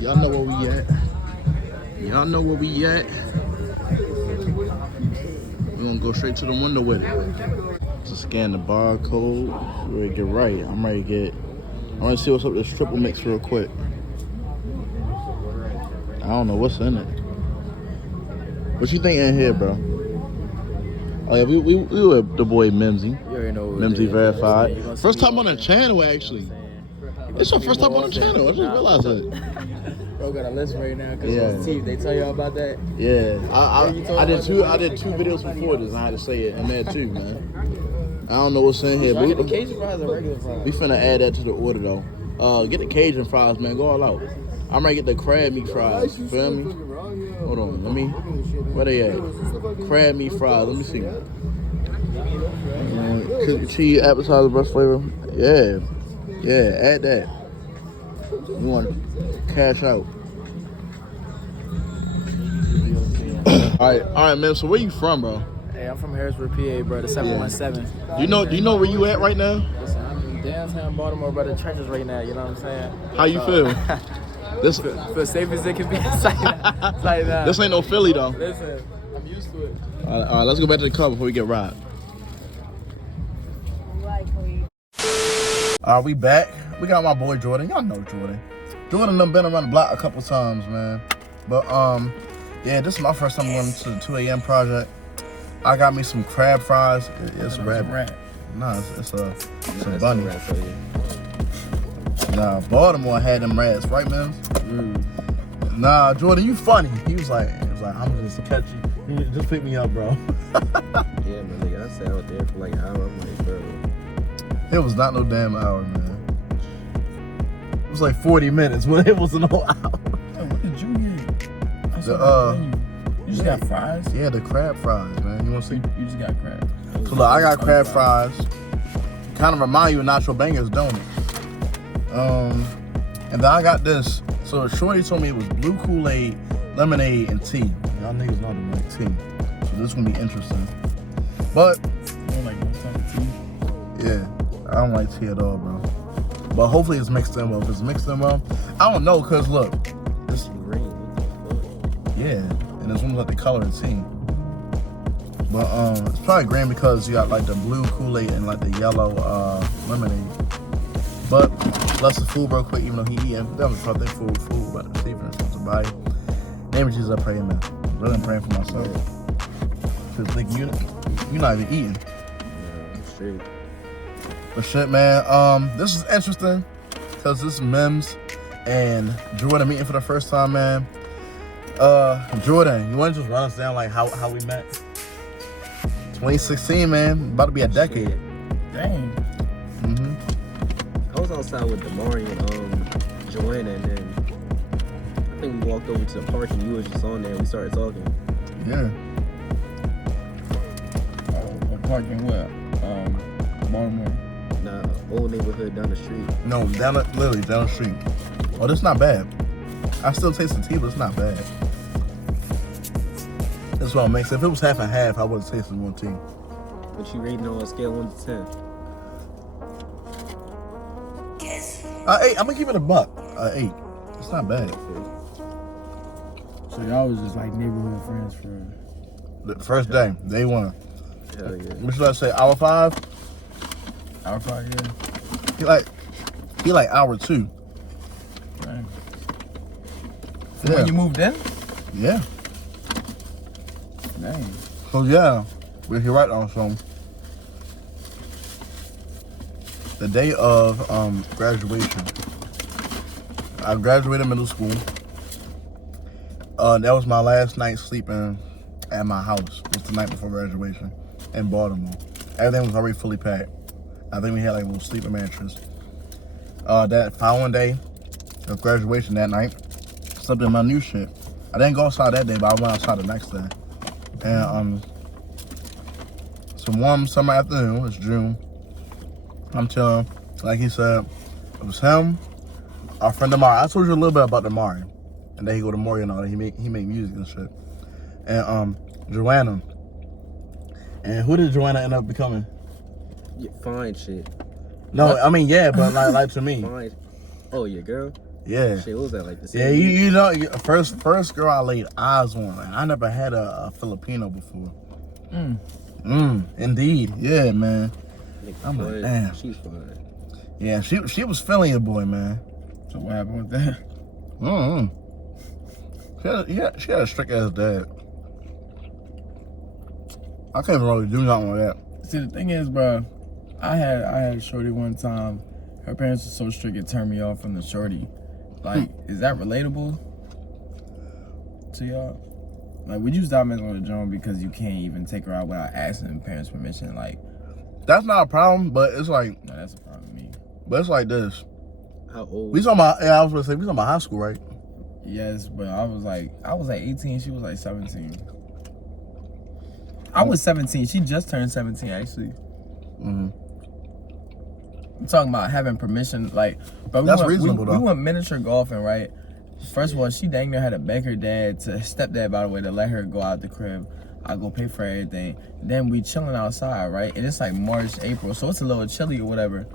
Y'all know where we at. Y'all know where we at. We're gonna go straight to the window with it. Just scan the barcode. Ready to get right. I'm ready to see what's up with this triple mix real quick. I don't know what's in it. What you think in here, bro? Oh yeah, we were the boy Mimsy. You already know Mimsy verified. First time on the channel, actually. It's your first time on the channel. I just realized it. Bro got a list right now because teeth. They tell y'all about that. Yeah, I did two videos before this. I had to say it in there too, man. I don't know what's in here. Should I get the Cajun fries or regular fries? We finna add that to the order though. Get the Cajun fries, man. Go all out. I'm ready to get the crab meat fries. Feel me? Hold on. Let me. Where they at? Crab meat fries. Let me see. Crispy cheese, appetizer, breast flavor. Yeah. Add that. You want to cash out? All right, man. So where you from, bro? Hey, I'm from Harrisburg, PA, bro. The 717. Do you know where you at right now? Listen, I'm in downtown Baltimore, by the trenches right now. You know what I'm saying? How you feel? This feel safe as it can be. It's like that. This ain't no Philly though. Listen, I'm used to it. All right, let's go back to the car before we get robbed. All right, we back. We got my boy Jordan. Y'all know Jordan. Jordan done been around the block a couple times, man. But yeah, this is my first time going to the 2 a.m. project. I got me some crab fries. It's a rat. Nah, it's a bunny. Nah, Baltimore had them rats, right, man? Nah, Jordan, you funny. He was like, I'm just catch you. Just pick me up, bro. Yeah, man, nigga, I sat out there for like an hour. I'm like, bro. It was not no damn hour, man. It was like 40 minutes, but it wasn't no hour. What did you get? You just got fries? Yeah, the crab fries, man. You want to see? You just got crab. So look, I got crab fries. Kind of remind you of Nacho Bangers, don't it? And then I got this. So Shorty told me it was blue Kool-Aid, lemonade, and tea. Y'all niggas know I like tea. So this is gonna be interesting. But you don't like no type of tea? Yeah, I don't like tea at all, bro. But hopefully it's mixed in well. If it's mixed in well, I don't know, cause look, this green. yeah, and this one's like the color of tea. But it's probably green because you got like the blue Kool-Aid and like the yellow lemonade. But bless the food real quick, even though he eating. That was probably food, about to see for instance, to buy. Name of Jesus, I pray, man. Really, I'm praying for myself. Cause like you're not even eating. Yeah, I'm straight. But shit, man, this is interesting because this is Mims and Jordan meeting for the first time, man. Jordan, you want to just run us down like how we met? 2016, man, about to be a decade. Dang. I was outside with Damari and Joanna, and then I think we walked over to the park and you was just on there and we started talking. Yeah. What park in where? Baltimore. Nah, old neighborhood down the street. No, literally down the street. Oh, that's not bad. I still taste the tea, but it's not bad. That's what makes it. If it was half and half, I would have tasted more tea. But you rating on a scale 1 to 10? 8. I'm gonna give it a buck. 8. It's not bad. So y'all was just like neighborhood friends for The first day, day one. Hell yeah. What should I say? Hour 5? Hour 5, yeah. He like hour 2. Right. Yeah. When you moved in? Yeah. Dang. So yeah, we're here right on. So the day of graduation, I graduated middle school. That was my last night sleeping at my house. It was the night before graduation in Baltimore. Everything was already fully packed. I think we had like a little sleeping mattress. That following day of graduation that night, slept in my new shit. I didn't go outside that day, but I went outside the next day. And some warm summer afternoon, it's June. I'm chilling, like he said, it was him, our friend Damari. I told you a little bit about Damari, and then he go to Maury and all that. He make music and shit. And Joanna. And who did Joanna end up becoming? Yeah, fine shit. No, What? I mean, yeah, but like to me. Fine. Oh, your girl? Yeah. Shit, what was that like the same Yeah, week? you know, first girl I laid eyes on. Like, I never had a Filipino before. Indeed. Yeah, man. Nigga, I'm like, fine. damn. She's fine. Yeah, she was feeling your boy, man. So what happened with that? She had a strict ass dad. I couldn't really do nothing with that. See, the thing is, bro, I had a shorty one time. Her parents were so strict it turned me off from the shorty. Like, is that relatable to y'all? Like, would you stop messing with a Joan because you can't even take her out without asking parents' permission? Like, That's not a problem, but it's like, no, that's a problem with me. but it's like this. How old? We talking about, I was gonna say, we talking about high school, right? Yes, but I was like 18. She was like 17. I was 17. She just turned 17, actually. I'm talking about having permission, like, but That's reasonable, we though. went miniature golfing, right? First of all, she dang near had to beg her dad, to stepdad, by the way, to let her go out the crib. I go pay for everything. Then we chilling outside, right? And it's like March, April, so it's a little chilly or whatever.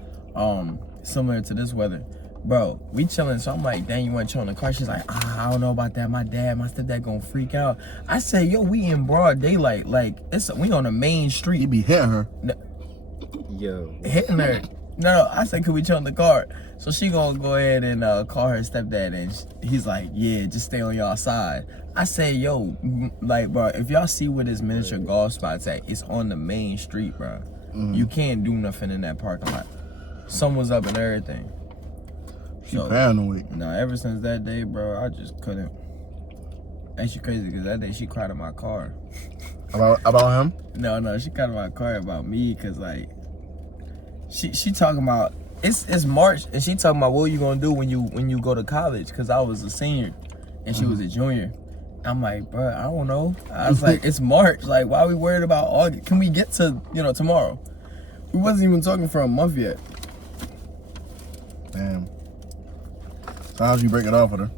Similar to this weather. Bro, we chilling, so I'm like, dang, you want to chill in the car? She's like, I don't know about that. My stepdad gonna freak out. I said, yo, we in broad daylight. Like, we on the main He street. be hitting her. Yo. Hitting her. No, I said, could we chill in the car? So she gonna go ahead and call her stepdad, and he's like, yeah, just stay on y'all side. I said, yo, like, bro, if y'all see where this miniature golf spot's at, it's on the main street, bro. You can't do nothing in that parking lot. Someone's up and everything. She paranoid. No, ever since that day, bro, I just couldn't. Actually crazy, because that day she cried in my car. About him? No, she cried in my car about me, because, like, she talking about, it's March, and she talking about what you gonna do when you go to college, because I was a senior, and she was a junior. I'm like, bro, I don't know. I was like, it's March. Like, why are we worried about August? Can we get to, tomorrow? We wasn't even talking for a month yet. Damn. So how'd you break it off with her?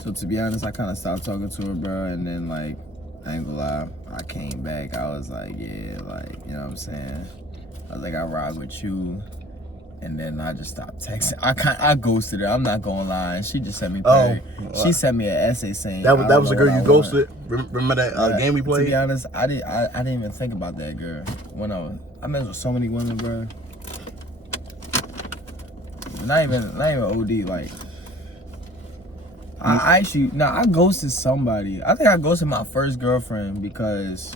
So to be honest, I kind of stopped talking to her, bro. And then, like, I ain't gonna lie, I came back. I was like, yeah, like, you know what I'm saying? I was like, I ride with you. And then I just stopped texting. I ghosted her. I'm not gonna lie. And she just sent me. She sent me an essay saying That was the girl you ghosted. Want. Remember that game we played? To be honest, I didn't even think about that girl when I met with so many women, bro. Not even OD. Like, I ghosted somebody. I think I ghosted my first girlfriend because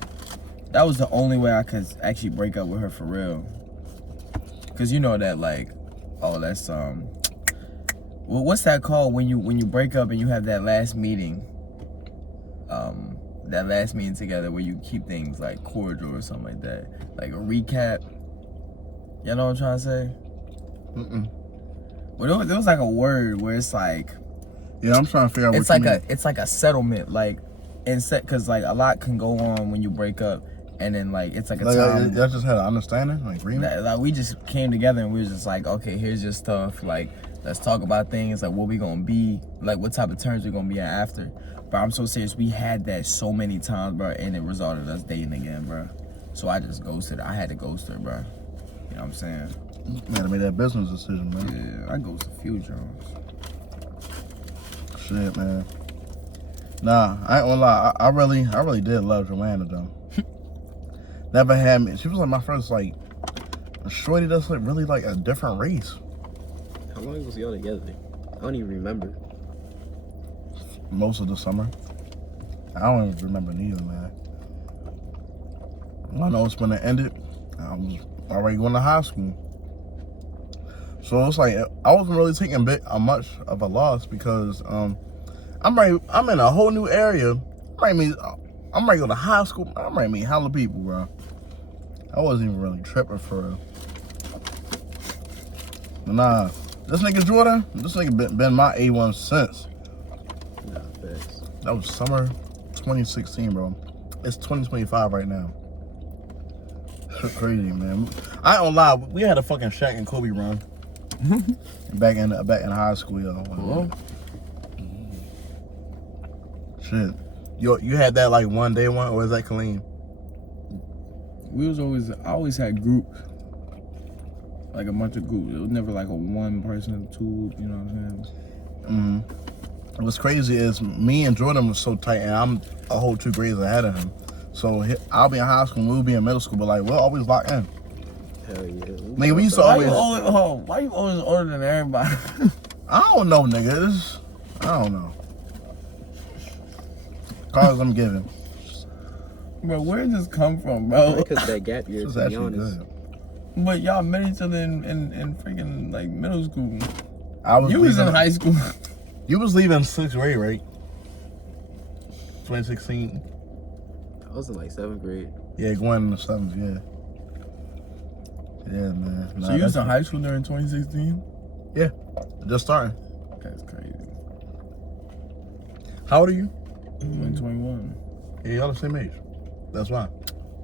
that was the only way I could actually break up with her for real. Cause you know that, like, oh, that's well, what's that called when you break up and you have that last meeting? That last meeting together where you keep things like cordial or something like that, like a recap. You know what I'm trying to say? Well, there was like a word where it's like, yeah, I'm trying to figure out. It's like a settlement, like, cause like a lot can go on when you break up. And then, like, it's like a time. Y'all just had an understanding, like agreement. Like, we just came together and we was just like, okay, here's your stuff. Like, let's talk about things, like what we gonna be, like what type of terms we're gonna be at after. But I'm so serious, we had that so many times, bro, and it resulted in us dating again, bro. So I just ghosted her. I had to ghost her, bro. You know what I'm saying? You gotta make that business decision, man. Yeah, I ghosted a few Jones. Shit, man. Nah, I ain't gonna lie. I really did love Joanna though. Never had me. She was like my first like a shorty that's like really like a different race. How long was y'all together? I don't even remember. Most of the summer. I don't even remember neither, man. I know it's when it ended. I was already going to high school. So it's like I wasn't really taking much of a loss because I'm in a whole new area. I'm ready to go to high school. I'm ready to meet hella people, bro. I wasn't even really tripping for real. But nah, this nigga Jordan, this nigga been my A1 since. Nah, facts. That was summer 2016, bro. It's 2025 right now. Shit crazy, man. I ain't gonna lie, we had a fucking Shaq and Kobe run. back in high school, yo. Shit. You had that like one day one, or is that clean? I always had groups. Like a bunch of groups. It was never like a one person, two. You know what I'm saying? What's crazy is me and Jordan was so tight, and I'm a whole 2 grades ahead of him. So I'll be in high school, and we'll be in middle school, but like we'll always lock in. Hell yeah. Nigga, we used to always. Why you always older than everybody? I don't know, niggas. I don't know. Cause I'm giving. Bro, where did this come from, bro? Because that gap year, This to is be actually honest. good. But y'all met each other in freaking like middle school. You Was in high school. You was leaving 6th grade, right? 2016. I was in like 7th grade. Yeah, going into 7th. Yeah. Yeah, man. So you was in high school during 2016? Yeah, just starting. That's crazy. How old are you? I'm 21. Yeah, y'all the same age. That's why.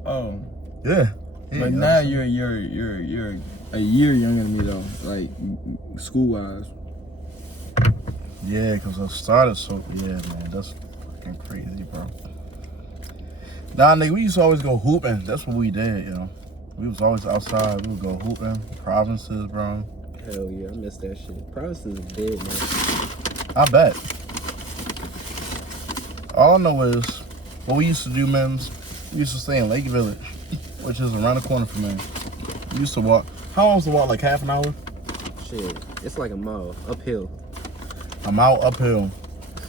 Oh. Yeah. But now you're a year younger than me though, like school wise. Yeah, because I started so. Yeah, man, that's fucking crazy, bro. Nah, nigga, we used to always go hooping. That's what we did, you know. We was always outside. We would go hooping. Provinces, bro. Hell yeah, I miss that shit. Provinces is dead, man. I bet. All I know is what we used to do, man. We used to stay in Lake Village, which is around the corner from me. We used to walk. How long was the walk? Like half an hour? Shit, it's like a mile uphill. I'm out uphill,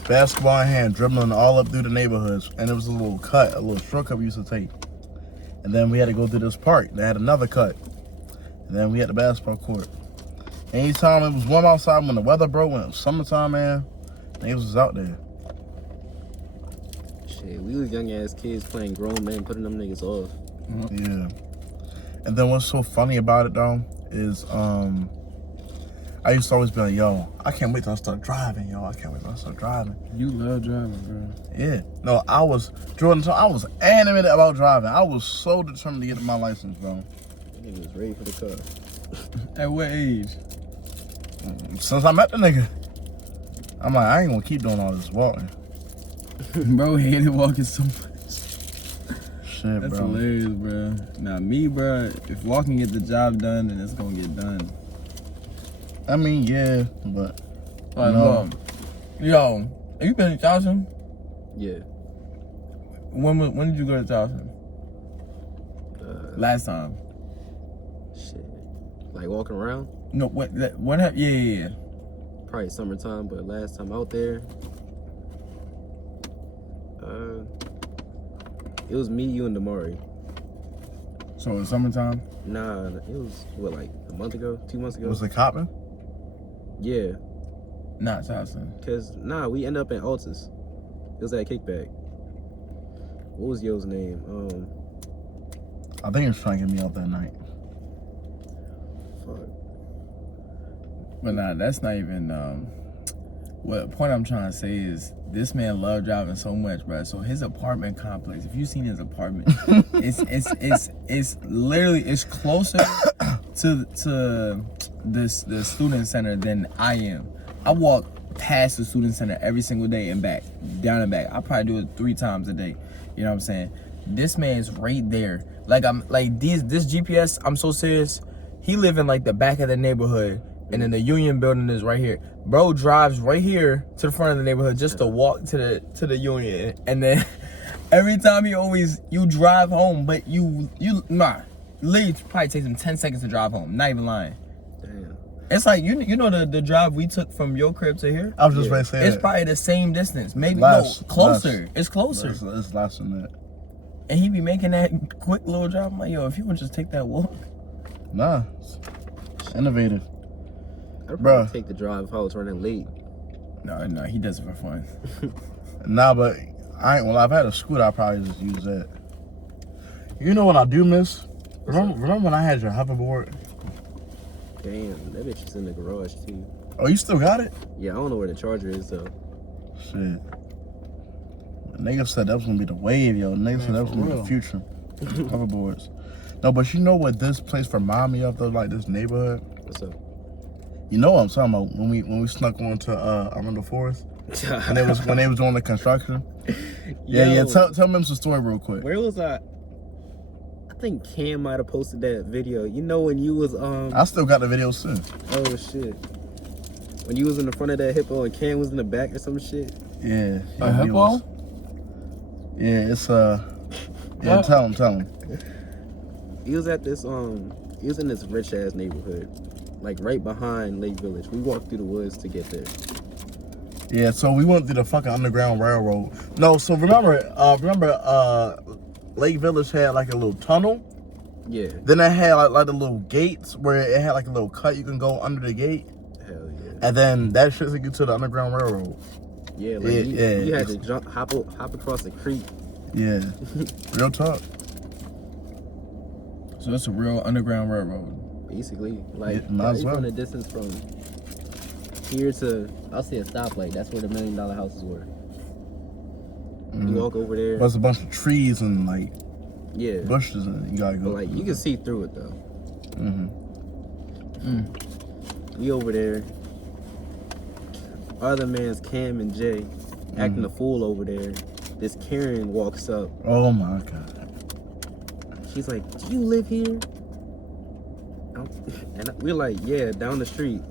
basketball in hand, dribbling all up through the neighborhoods, and it was a little cut, a little shortcut we used to take. And then we had to go through this park. They had another cut. And then we had the basketball court. Anytime it was warm outside, when the weather broke, when it was summertime, man, niggas was out there. Shit, we was young ass kids playing grown men, putting them niggas off. Yeah. And then what's so funny about it though is I used to always be like, yo, I can't wait till I start driving, yo. I can't wait till I start driving. You love driving, bro. Yeah. No, I was animated about driving. I was so determined to get my license, bro. That nigga was ready for the car. At what age? Since I met the nigga. I'm like, I ain't gonna keep doing all this walking. Bro hated walking so much. Shit, That's bro. hilarious, bro. Now me, bro, if walking get the job done, then it's gonna get done. I mean, yeah, but Like, no. yo, have you been to Johnson? Yeah. When did you go to Johnson? Last time. Shit. Like walking around? No, when have? Yeah. Probably summertime, but last time out there, it was me, you, and Damari. So in summertime. Nah, it was what, like a month ago, 2 months ago. Was it copping? Yeah, Not Johnson. cause we ended up in Altus. It was at Kickback. What was yo's name? I think he was trying to get me out that night. Fuck. But nah, that's not even. What point I'm trying to say is this man loved driving so much, bro. So his apartment complex, if you've seen his apartment, it's literally closer to the student center than I am. I walk past the student center every single day and back, down and back. I probably do it 3 times a day. You know what I'm saying? This man's right there. Like I'm like this GPS. I'm so serious. He live in like the back of the neighborhood. And then the Union building is right here. Bro drives right here to the front of the neighborhood just to walk to the Union. And then every time you drive home, but literally probably takes him 10 seconds to drive home. Not even lying. Damn. It's like you know the drive we took from your crib to here? I was just ready to say It's that. probably the same distance. Maybe Less, closer. less. It's closer. It's less than that. And he be making that quick little drive. I'm like, yo, if you would just take that walk. Nah. It's innovative. I'd Bruh. probably take the drive if I was running late. No, he does it for fun. Nah, but I ain't. Well, I've had a scooter. I probably just use that. You know what I do miss? Remember when I had your hoverboard? Damn, that bitch is in the garage too. Oh, you still got it? Yeah, I don't know where the charger is though. Shit. Niggas said that was gonna be the wave, yo. Niggas said that was for gonna be the real. future. Hoverboards. No, but you know what this place remind me of though? Like this neighborhood. What's up? You know what I'm talking about when we snuck onto Arundel Forest when they was doing the construction. Yeah. Yo, Tell them the story real quick. Where was I? think Cam might have posted that video. You know when you was I still got the video soon. oh shit. When you was in the front of that hippo and Cam was in the back or some shit. Yeah. A hippo? Yeah, it's yeah, tell him. He was at this he was in this rich ass neighborhood. Like right behind Lake Village. We walked through the woods to get there. Yeah, so we went through the fucking Underground Railroad. No, so remember Lake Village had like a little tunnel. Yeah. Then it had like the little gates where it had like a little cut you can go under the gate. Hell yeah. And then that shit took you to the Underground Railroad. Yeah, like you had to hop across the creek. Yeah. Real talk. So it's a real underground railroad. Basically. Like might as well. from the distance from here to I'll say a stoplight, that's where the $1 million houses were. You walk over there. There's a bunch of trees and like Yeah. bushes and you gotta go. But like you can see through it though. We over there. Other man's Cam and Jay acting a fool over there. This Karen walks up. Oh my god. She's like, "Do you live here?" And we're like, "Yeah, down the street."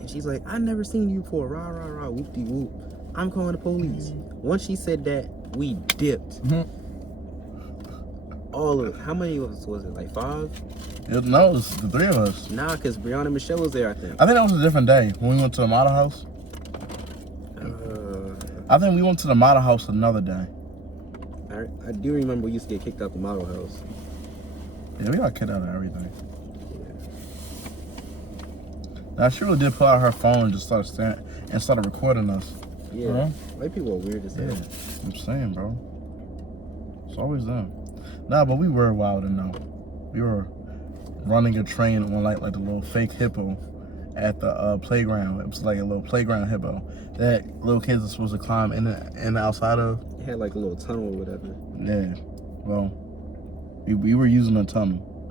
And she's like, "I never seen you before." Rah rah rah, whoop de whoop. I'm calling the police. Once she said that, we dipped. All of how many of us was it? Like 5? No, it was the 3 of us. Nah, cause Brianna and Michelle was there. I think. I think that was a different day when we went to the model house. I think we went to the model house another day. I do remember we used to get kicked out the model house. Yeah, we got kicked out of everything. Now she really did pull out her phone and just started staring and started recording us. Yeah, white people are weird as hell. Yeah, I'm saying, bro. It's always them. Nah, but we were wild enough. We were running a train on like the little fake hippo at the playground. It was like a little playground hippo that little kids are supposed to climb in and outside of. It had like a little tunnel or whatever. Yeah. Well, we were using a tunnel.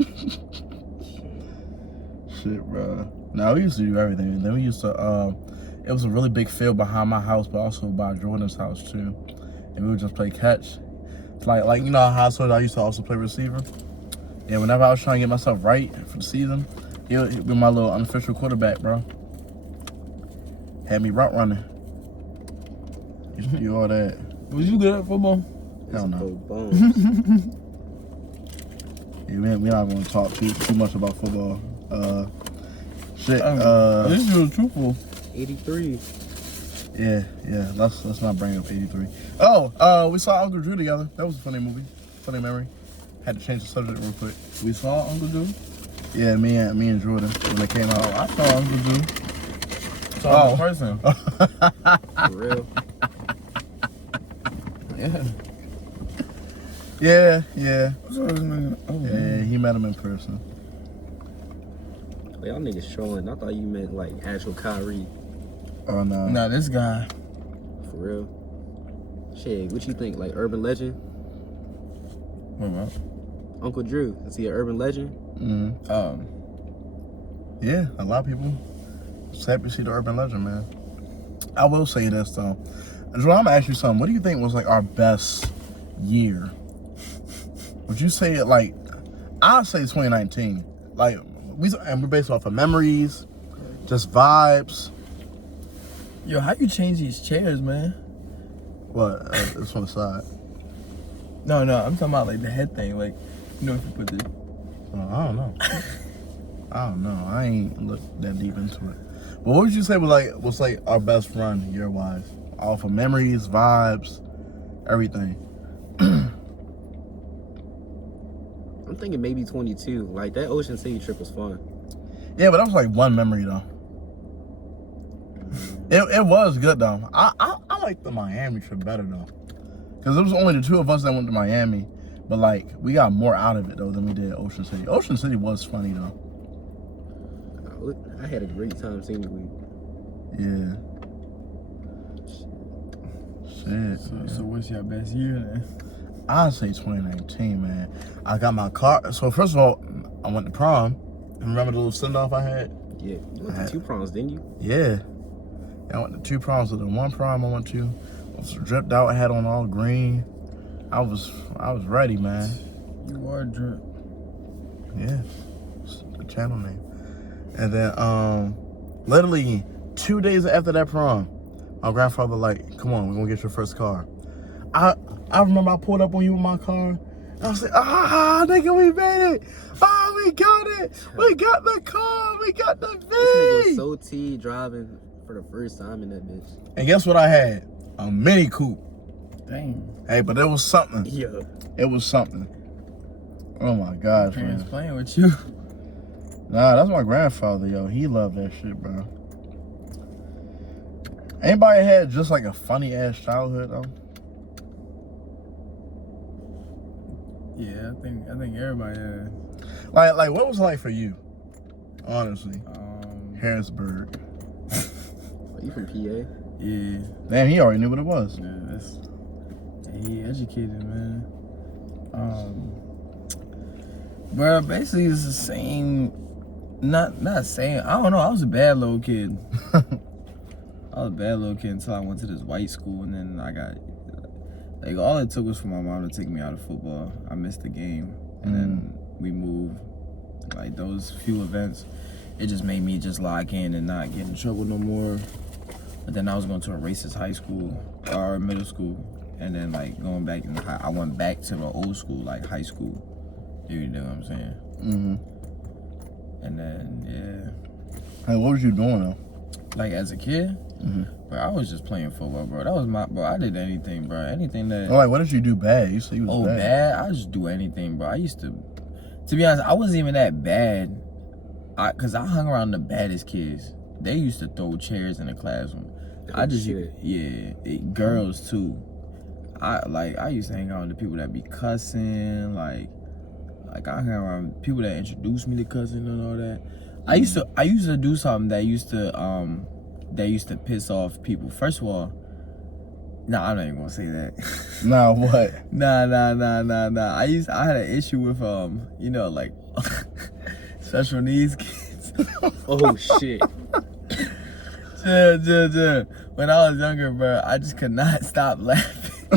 Shit, bro. Now we used to do everything. And then we used to it was a really big field behind my house, but also by Jordan's house too. And we would just play catch. It's like you know how I used to also play receiver. Yeah, whenever I was trying to get myself right for the season, he'd be my little unofficial quarterback, bro. Had me route running. Used to do all that. Was you good at football? Hell no. Bones. Yeah, we're not going to talk too much about football. Shit. This is real truthful. 83. Yeah. Let's not bring up 83. Oh, we saw Uncle Drew together. That was a funny movie. Funny memory. Had to change the subject real quick. We saw Uncle Drew? Yeah, me and Jordan when they came out. I saw Uncle Drew. Saw him in person. For real. Yeah. What's his name? Oh, Yeah, he met him in person. Y'all niggas trolling. I thought you meant like actual Kyrie. Oh no. Nah, this guy. For real. Shit, what you think? Like urban legend? Wait, what? Uncle Drew, is he an urban legend? Yeah, a lot of people. Just happy to see the urban legend, man. I will say this though. Drew, I'm gonna ask you something. What do you think was like our best year? Would you say it like? I'd say 2019. Like we're based off of memories, just vibes. Yo, how you change these chairs, man? What? It's on the side. No, I'm talking about like the head thing. Like, you know, if you put the. I don't know. I ain't looked that deep into it. But what would you say was like our best run year wise? Off of memories, vibes, everything. I'm thinking maybe 22. Like that Ocean City trip was fun. Yeah, but that was like one memory though. It was good though. I like the Miami trip better though. Cause it was only the 2 of us that went to Miami. But like we got more out of it though than we did Ocean City. Ocean City was funny though. I had a great time scenically. Yeah. Shit. So what's your best year then? I'd say 2019, man. I got my car. So first of all, I went to prom. Remember the little send-off I had? Yeah, you went to 2 proms, didn't you? Yeah. I went to 2 proms. So the one prom I went to was dripped out. I had on all green. I was ready, man. You are drip. Yeah, it's the channel name. And then, literally 2 days after that prom, my grandfather like, come on, we're gonna get your first car. I remember I pulled up on you in my car. I was like, nigga, we made it. We got it. We got the car. We got the V. This nigga was so T driving for the first time in that bitch. And guess what I had? A Mini Coupe. Dang. Hey, but it was something. Yeah. It was something. Oh my gosh, Parents man. playing with you. Nah, that's my grandfather, yo. He loved that shit, bro. Anybody had just like a funny ass childhood though? Yeah, I think everybody has. Like what was it like for you? Honestly. Harrisburg. You from PA? Yeah. Damn, he already knew what it was. Yeah, that's. He educated, man. Bro, basically it's the same. Not saying. I don't know. I was a bad little kid. I was a bad little kid until I went to this white school, and then I got. Like, all it took was for my mom to take me out of football. I missed the game, and then we moved. Like, those few events, it just made me just lock in and not get in trouble no more. But then I was going to a racist high school, or middle school, and then, like, going back, I went back to the old school, like, high school. You know what I'm saying? Mm-hmm. And then, yeah. Hey, what was you doing though? Like, as a kid? Mm-hmm. Bro, I was just playing football, bro. That was bro, I did anything, bro. Anything that... Oh, like, what did you do bad? You said you was bad. Bad? I just do anything, bro. I used to be honest, I wasn't even that bad. Cause I hung around the baddest kids. They used to throw chairs in the classroom. Girls too. I used to hang out with the people that be cussing, like I hang around people that introduced me to cussing and all that. I used to do something that used to piss off people. First of all, nah, I'm not even gonna say that. Nah, what? Nah. I had an issue with like special needs kids. Oh shit. Yeah. When I was younger, bro, I just could not stop laughing.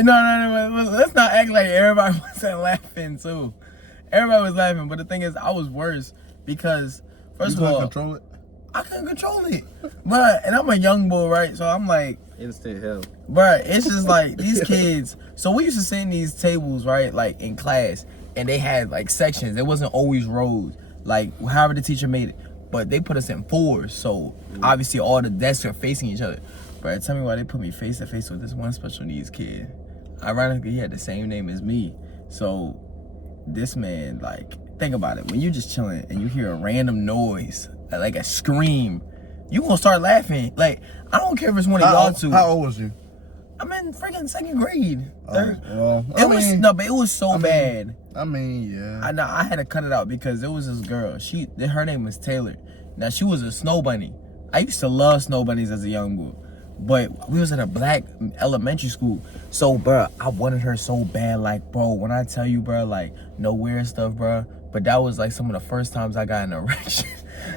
No. Let's not act like everybody wasn't laughing too. Everybody was laughing, but the thing is, I was worse because first of all, control it. I couldn't control it, bruh. And I'm a young boy, right? So I'm like, instant hell, bruh. It's just like these kids. So we used to sit in these tables, right? Like in class, and they had like sections. It wasn't always rows, like however the teacher made it. But they put us in fours, so obviously all the desks are facing each other. Bruh, tell me why they put me face to face with this one special needs kid. Ironically, he had the same name as me. So this man, like, think about it. When you just chilling and you hear a random noise, like a scream, you gonna start laughing. Like, I don't care if it's one of y'all two. How old was you? I'm in freaking second grade. Well, It was so bad. I mean, yeah. I had to cut it out because there was this girl. Her name was Taylor. Now she was a snow bunny. I used to love snow bunnies as a young boy, but we was at a black elementary school. So, bro, I wanted her so bad. Like, bro, when I tell you, bro, like, no weird stuff, bro. But that was like some of the first times I got an erection.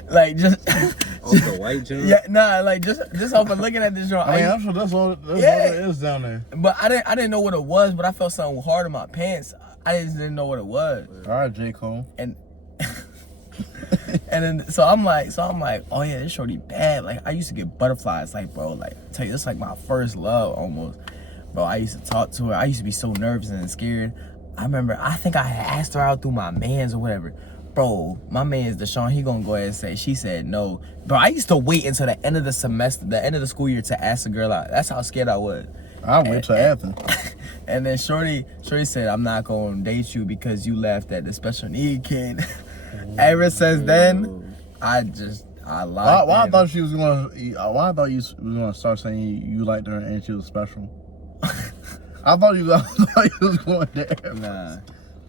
Like, just off the white jump. Yeah, nah, like just off of looking at this joint. I mean, I'm sure that's all it is down there. But I didn't know what it was. But I felt something hard in my pants. I just didn't know what it was. All right, J. Cole. And then so I'm like, oh yeah, this shorty bad. Like, I used to get butterflies. Like, bro, like, tell you, this is like my first love almost. Bro, I used to talk to her. I used to be so nervous and scared. I remember, I think I had asked her out through my mans or whatever. Bro, my man's Deshaun, he gonna go ahead and say, she said no. Bro, I used to wait until the end of the semester, the end of the school year to ask a girl out. That's how scared I was. I went to Athens. And then Shorty said, I'm not gonna date you because you laughed at the special need kid. Ever since then, I lied. Why I thought you was gonna start saying you liked her and she was special. I thought you was going there. Nah.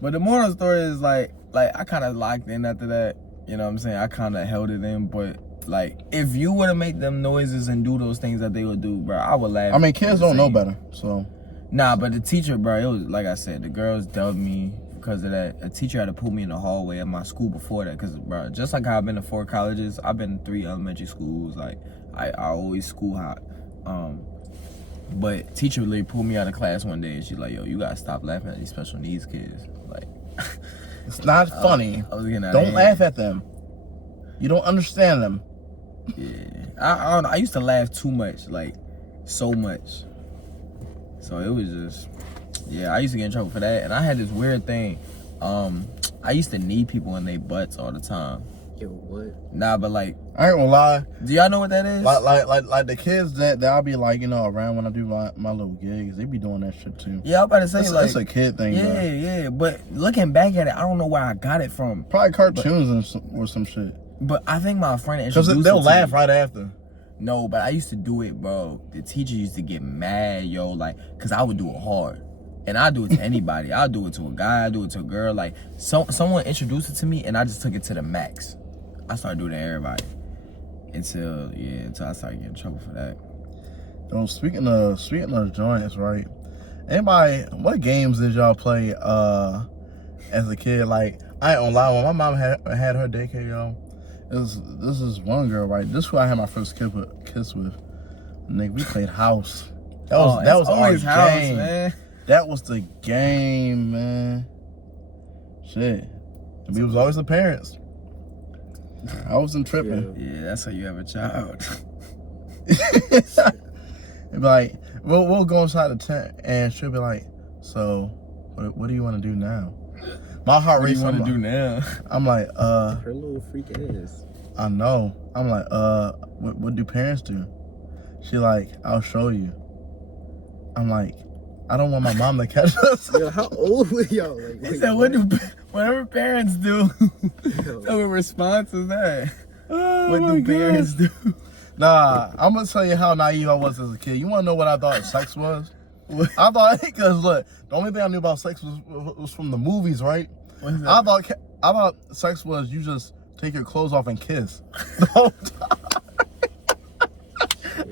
But the moral of the story is like I kind of locked in after that. You know what I'm saying? I kind of held it in. But like, if you were to make them noises and do those things that they would do, bro, I would laugh. I mean, kids don't know better, so. Nah, but the teacher, bro, it was like I said, the girls dubbed me because of that. A teacher had to pull me in the hallway at my school before that, because, bro, just like how I've been to 4 colleges, I've been to 3 elementary schools. Like, I always school hop. But teacher literally pulled me out of class one day and she's like, yo, you gotta stop laughing at these special needs kids. Like, It's not funny. I was getting out of Don't hand. laugh at them. You don't understand them. Yeah, I don't know. I used to laugh too much, like so much. So it was just, yeah. I used to get in trouble for that, and I had this weird thing. I used to knee people in their butts all the time. Yo, what? Nah, but like, I ain't gonna lie. do y'all know what that is? Like the kids that I'll be like, you know, around when I do my little gigs, they be doing that shit too. Yeah, I'm about to say It's a kid thing. Yeah, though. yeah. But looking back at it, I don't know where I got it from. Probably cartoons or some shit. But I think my friend introduced Because it they'll to laugh me. right after. No, but I used to do it, bro. The teacher used to get mad, yo, like, cause I would do it hard. And I do it to anybody. I'll do it to a guy, I do it to a girl. Like, someone introduced it to me and I just took it to the max. I started doing it to everybody. Until I started getting in trouble for that. Yo, speaking of joints, right? Anybody, what games did y'all play as a kid? Like, I ain't gonna lie, when my mom had her daycare, yo, this is one girl, right? This is who I had my first kiss with. Nigga, we played house. That was always our house, game. man. That was the game, man. Shit. We was always the parents. I wasn't tripping. Yeah, that's how you have a child. It'd be like, we'll go inside the tent and she'll be like, so what do you want to do now? My heart What do race. you want to do now? I'm like, Her little freak ass. I know. I'm like, what do parents do? She like, I'll show you. I'm like, I don't want my mom to catch us. Yo, how old were y'all? Like, He said, whatever parents do. So what response is that? What do parents do? Nah, I'm gonna tell you how naive I was as a kid. You wanna know what I thought sex was? I thought, because look, the only thing I knew about sex was from the movies, right? What is that? I thought sex was you just take your clothes off and kiss the whole time.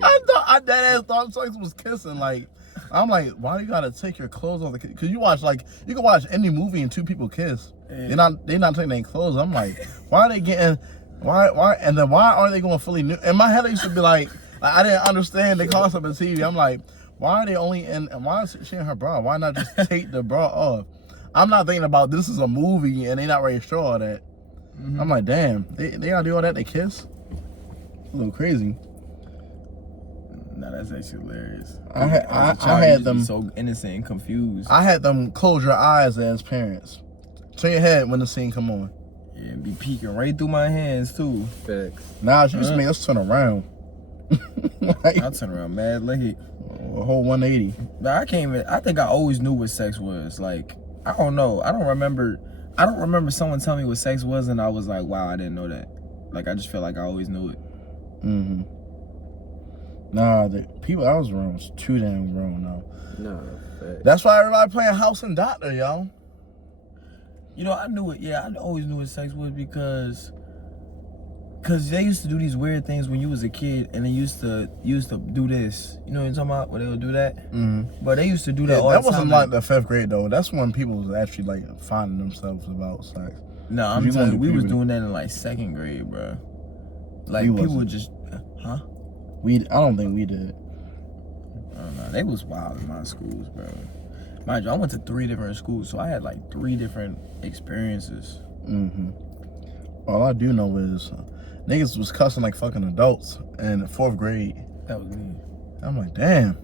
I dead ass thought sex was kissing. Like, I'm like, why do you gotta take your clothes off? Because you can watch any movie and two people kiss. Yeah. They're not taking their clothes. I'm like, why are they getting? Why? And then why are they going fully nude? In my head, I used to be like I didn't understand the concept of TV. I'm like, why are they only in? And why is she in her bra? Why not just take the bra off? I'm not thinking about this is a movie and they not ready to show all that. Mm-hmm. I'm like, damn, they gotta do all that. They kiss. A little crazy. Nah, that's actually hilarious. I As a child, had you just be them. so innocent and confused. I had them close your eyes as parents. Turn your head when the scene come on. Yeah, be peeking right through my hands too. Facts. Nah, she used to make us turn around. Like, I turn around mad late. a whole 180. Nah, I think I always knew what sex was. Like, I don't know. I don't remember someone telling me what sex was and I was like, wow, I didn't know that. Like, I just feel like I always knew it. Mm-hmm. Nah, the people I was around was too damn grown now. Nah, facts. That's why everybody playing House and Doctor, y'all. You know, I knew it. Yeah, I always knew what sex was because they used to do these weird things when you was a kid, and they used to do this. You know what I'm talking about? Where they would do that. Mm-hmm. But they used to do that all That the time. wasn't like the 5th grade though. That's when people was actually like finding themselves about sex. No, I'm You telling you, wanna we do was puberty. doing that in like 2nd grade, bro. Like We people wasn't. would just, huh? I don't think we did. I don't know. They was wild in my schools, bro. Mind you, I went to 3 different schools, so I had like 3 different experiences. Mm-hmm. All I do know is niggas was cussing like fucking adults in 4th grade. That was me. I'm like, damn.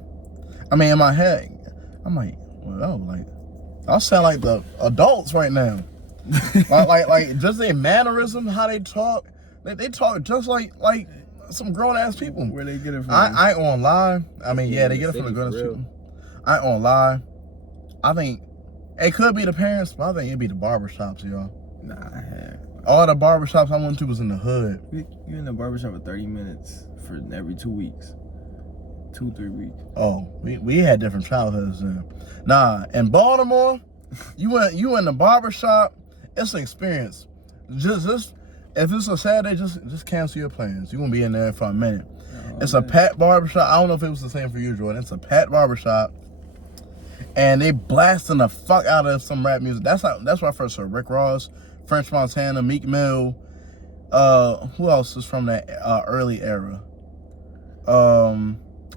I mean, in my head, I'm like, well, like, I sound like the adults right now. like just their mannerism, how they talk. They talk just like some grown ass people. Where they get it from? I ain't gonna lie. I mean, yeah, Yeah, they get it from the city, grown ass for real. people. I ain't gonna lie. I think it could be the parents, but I think it'd be the barbershops, y'all. Nah, I had. All the barbershops I went to was in the hood. You in the barbershop for 30 minutes for every 2 weeks. 2-3 weeks. Oh, we had different childhoods then. Nah, in Baltimore, you in the barbershop, it's an experience. Just if it's a Saturday, just cancel your plans. You're gonna be in there for a minute. It's a packed barbershop. I don't know if it was the same for you, Jordan. It's a packed barbershop. And they blasting the fuck out of some rap music. That's where I first heard Rick Ross, French Montana, Meek Mill. Who else is from that early era?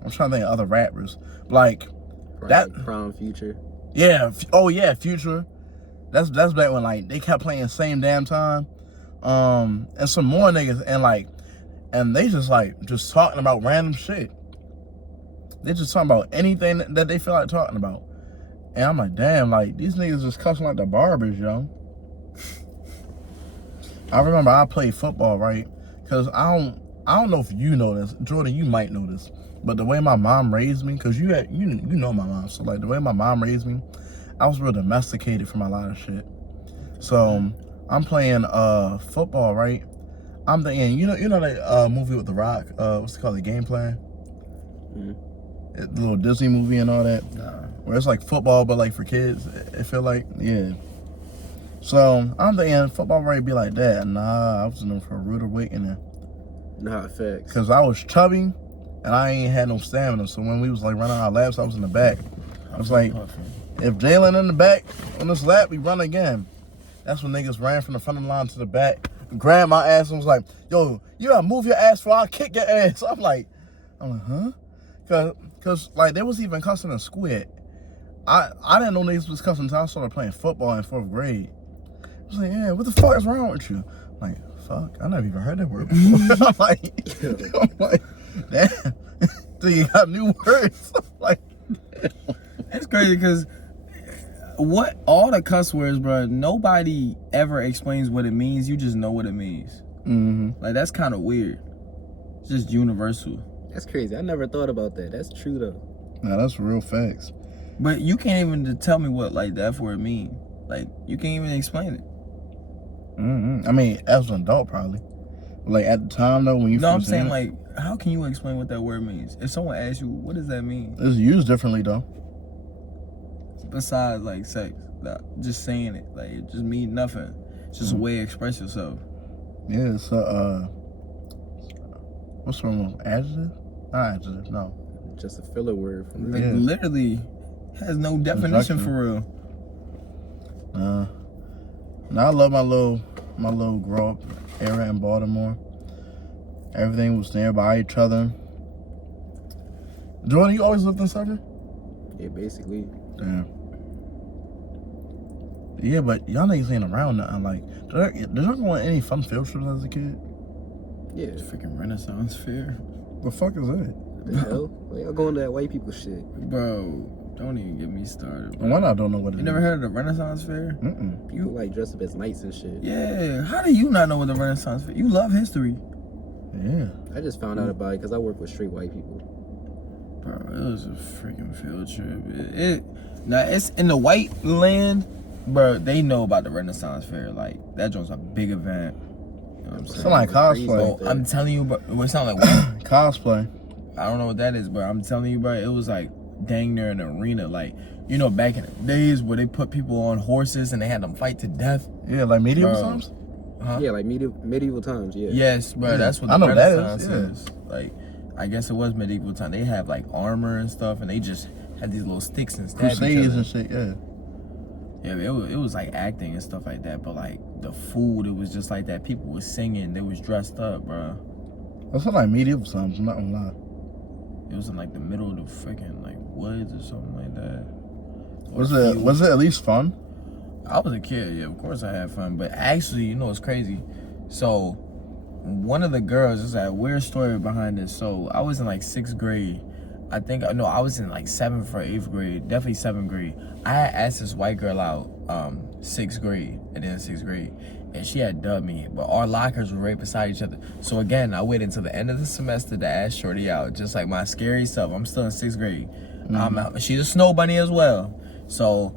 I'm trying to think of other rappers. Like, that. Prime Future. Yeah. Oh, yeah, Future. That's back when, like, they kept playing the same damn time. And some more niggas. And they just talking about random shit. They just talking about anything that they feel like talking about. And I'm like, damn, like, these niggas just cussing like the barbers, yo. I remember I played football, right? Because I don't know if you know this. Jordan, you might know this. But the way my mom raised me, because you know my mom. So, like, the way my mom raised me, I was real domesticated from a lot of shit. So, I'm playing football, right? I'm thinking, you know that movie with The Rock? What's it called? The Game Plan? Mm-hmm. The little Disney movie and all that. Nah. Where it's like football, but like for kids. It feel like, yeah. So I'm thinking football right be like that. Nah, I was in there for a rude awakening. Nah, facts. Because I was chubby and I ain't had no stamina. So when we was like running our laps, I was in the back. I was like, if Jalen in the back on this lap, we run again. That's when niggas ran from the front of the line to the back, grabbed my ass and was like, yo, you gotta move your ass or I'll kick your ass. I'm like, huh? Cause like they was even cussing in school yet. I didn't know niggas was cussing until I started playing football in 4th grade. I was like, yeah, what the fuck is wrong with you? I'm like, fuck, I never even heard that word before. I'm like, damn. So you got new words. I'm like, damn. It's crazy because all the cuss words, bro, nobody ever explains what it means. You just know what it means. Mm-hmm. Like, that's kind of weird. It's just universal. That's crazy. I never thought about that. That's true though. Nah, that's real facts. But you can't even tell me what like that word mean. Like, you can't even explain it. Mm-hmm. I mean, as an adult, probably. Like at the time though, when you No, I'm first saying heard it, like, how can you explain what that word means? If someone asks you, what does that mean? it's used differently though. Besides like sex, like, just saying it, like it just means nothing. It's just a way to express yourself. Yeah, it's what's wrong with adjective? Not adjective, no. Just a filler word from Like, Yeah. literally has no definition for real. Now I love my little grow up area in Baltimore. Everything was nearby each other. Jordan, you always lived in Southern? Yeah, basically. Damn. Yeah, but y'all niggas ain't around nothing. Like, did y'all go on any fun field trips as a kid? Yeah. It's freaking Renaissance Fair. The fuck is that? What the hell? Why y'all going to that white people shit? Bro, don't even get me started, bro. And one I don't know what it is. You never heard of the Renaissance Fair? Mm-mm. People like dress up as knights and shit. Yeah, how do you not know what the Renaissance Fair? You love history. Yeah. I just found out about it because I work with straight white people. Bro, it was a freaking field trip. Now it's in the white land, bro. They know about the Renaissance Fair. Like, that joint's a big event. You know what I'm saying? Something like cosplay. Oh, I'm telling you, bro. It sound like what? Cosplay. I don't know what that is, but I'm telling you, bro. It was like dang near an arena. Like, you know, back in the days where they put people on horses and they had them fight to death. Yeah, like medieval Bro. times? Huh? Yeah, like medieval times, yeah. Yes, bro. Yeah. That's what I the know that Renaissance is, is. Like, I guess it was medieval time. They have like armor and stuff, and they just had these little sticks and stab each Crusades other. and shit, yeah. Yeah, it was like acting and stuff like that. But like the food, it was just like that. People was singing. They was dressed up, bro. That's not like medieval times, I'm not gonna lie. It was in like the middle of the freaking like woods or something like that. Was it at least fun? I was a kid, yeah, of course I had fun. But actually, you know what's crazy? So, one of the girls, there's a weird story behind this. So, I was in like 6th grade. I was in like 7th or 8th grade, definitely 7th grade. I had asked this white girl out 6th grade, and then 6th grade. And she had dubbed me, but our lockers were right beside each other. So again, I waited until the end of the semester to ask shorty out, just like my scary self. I'm still in 6th grade. She's a snow bunny as well. So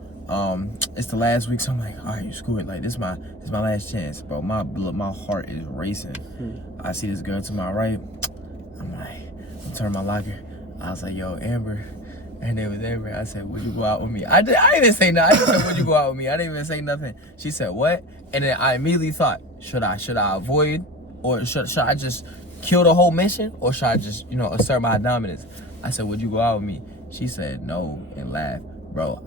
it's the last week, so I'm like, all right, you screw it. Like, this is my last chance, bro. My heart is racing. I see this girl to my right. I'm like, turn my locker. I was like, yo, Amber. Her name was Amber. I said, would you go out with me? I didn't even say nothing. I just said, would you go out with me? I didn't even say nothing. She said, what? And then I immediately thought, should I avoid, or should I just kill the whole mission, or should I just, assert my dominance? I said, would you go out with me? She said no and laughed. Bro,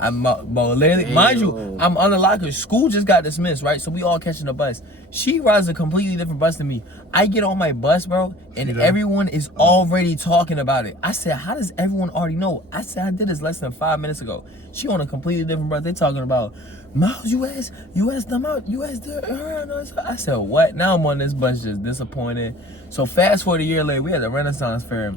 bro, literally, mind you, I'm unlocked because school just got dismissed, right? So we all catching the bus. She rides a completely different bus than me. I get on my bus, bro, and everyone is already talking about it. I said, how does everyone already know? I said, I did this less than 5 minutes ago. She on a completely different bus. They talking about, Miles, you asked them out, you asked her. I said, what? Now I'm on this bus just disappointed. So fast forward a year later, we had the Renaissance Fair.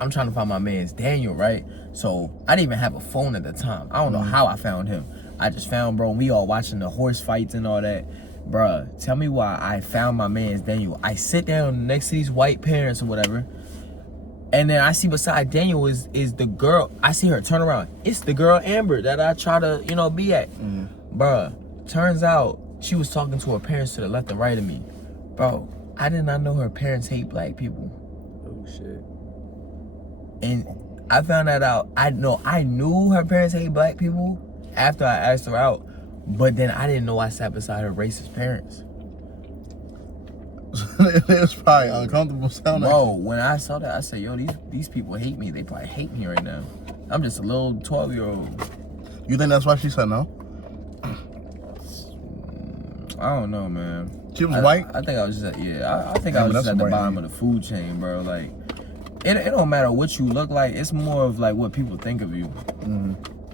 I'm trying to find my man's Daniel, right? So I didn't even have a phone at the time. I don't know how I found him. I just found, bro, we all watching the horse fights and all that. Bruh, tell me why I found my man's Daniel. I sit down next to these white parents or whatever, and then I see beside Daniel is the girl. I see her turn around. It's the girl Amber that I try to, be at. Bruh, turns out she was talking to her parents to the left and right of me. Bro, I did not know her parents hate black people. Oh, shit. And I found that out. I knew her parents hate black people after I asked her out, but then I didn't know I sat beside her racist parents. It was probably uncomfortable sounding. Bro, when I saw that, I said, yo, these people hate me. They probably hate me right now. I'm just a little 12-year-old. You think that's why she said no? I don't know, man. She was white? I think I was just, I think I was just at the bottom of the food chain, bro. Like, it don't matter what you look like. It's more of like what people think of you.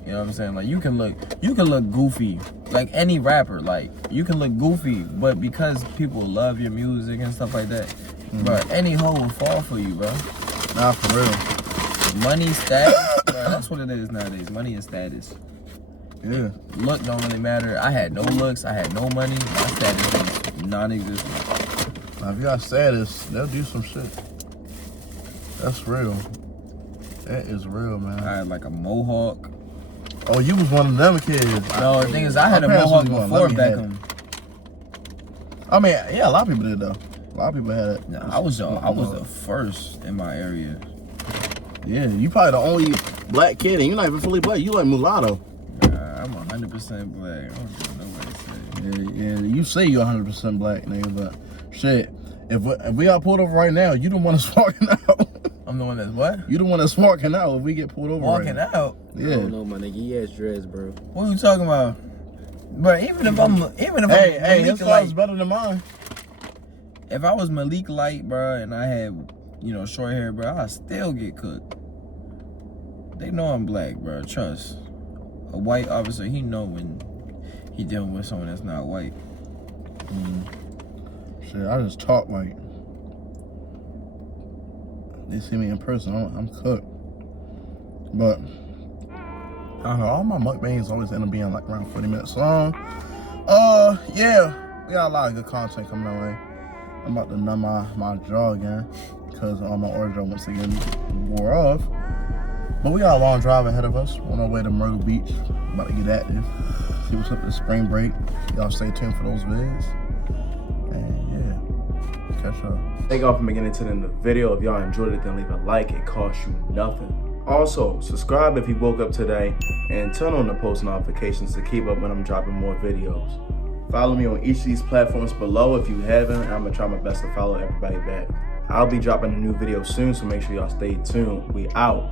You know what I'm saying? Like you can look goofy, like any rapper. Like you can look goofy, but because people love your music and stuff like that, bro, any hoe will fall for you, bro. Nah, for real. Money, status, bro, that's what it is nowadays. Money and status. Yeah. Look don't really matter. I had no looks. I had no money. My status was non-existent. Now, if you got status, they'll do some shit. That's real. That is real, man. I had like a mohawk. Oh, you was one of them kids. No, the thing is, I had a mohawk before Beckham. I mean, yeah, a lot of people did though. A lot of people had it. Nah, I was the first in my area. Yeah, you probably the only black kid, and you're not even fully black. You like mulatto. I'm 100% black. I don't care what nobody say. Yeah, you say you're 100% black, nigga, but shit, if we got pulled over right now, you the one that's walking out. I'm the one that's what? You the one that's walking out if we get pulled over. Walking out? Yeah. I don't know, my nigga. He has dreads, bro. What are you talking about? Bro, even if I'm Hey, his car's better than mine. If I was Malik Light, bro, and I had, short hair, bro, I'd still get cooked. They know I'm black, bro. Trust. A white officer, he know when he dealing with someone that's not white. Shit, I just talk like they see me in person. I'm cooked. But I don't know. All my mukbangs always end up being like around 40 minutes long. Yeah, we got a lot of good content coming our way. I'm about to numb my jaw again because all my order once again wore off. But we got a long drive ahead of us. On our way to Myrtle Beach. About to get active. See what's up this spring break. Y'all stay tuned for those vids. And yeah, catch up. Thank y'all for making it to the end of the video. If y'all enjoyed it, then leave a like. It costs you nothing. Also, subscribe if you woke up today and turn on the post notifications to keep up when I'm dropping more videos. Follow me on each of these platforms below if you haven't. I'm gonna try my best to follow everybody back. I'll be dropping a new video soon, so make sure y'all stay tuned. We out.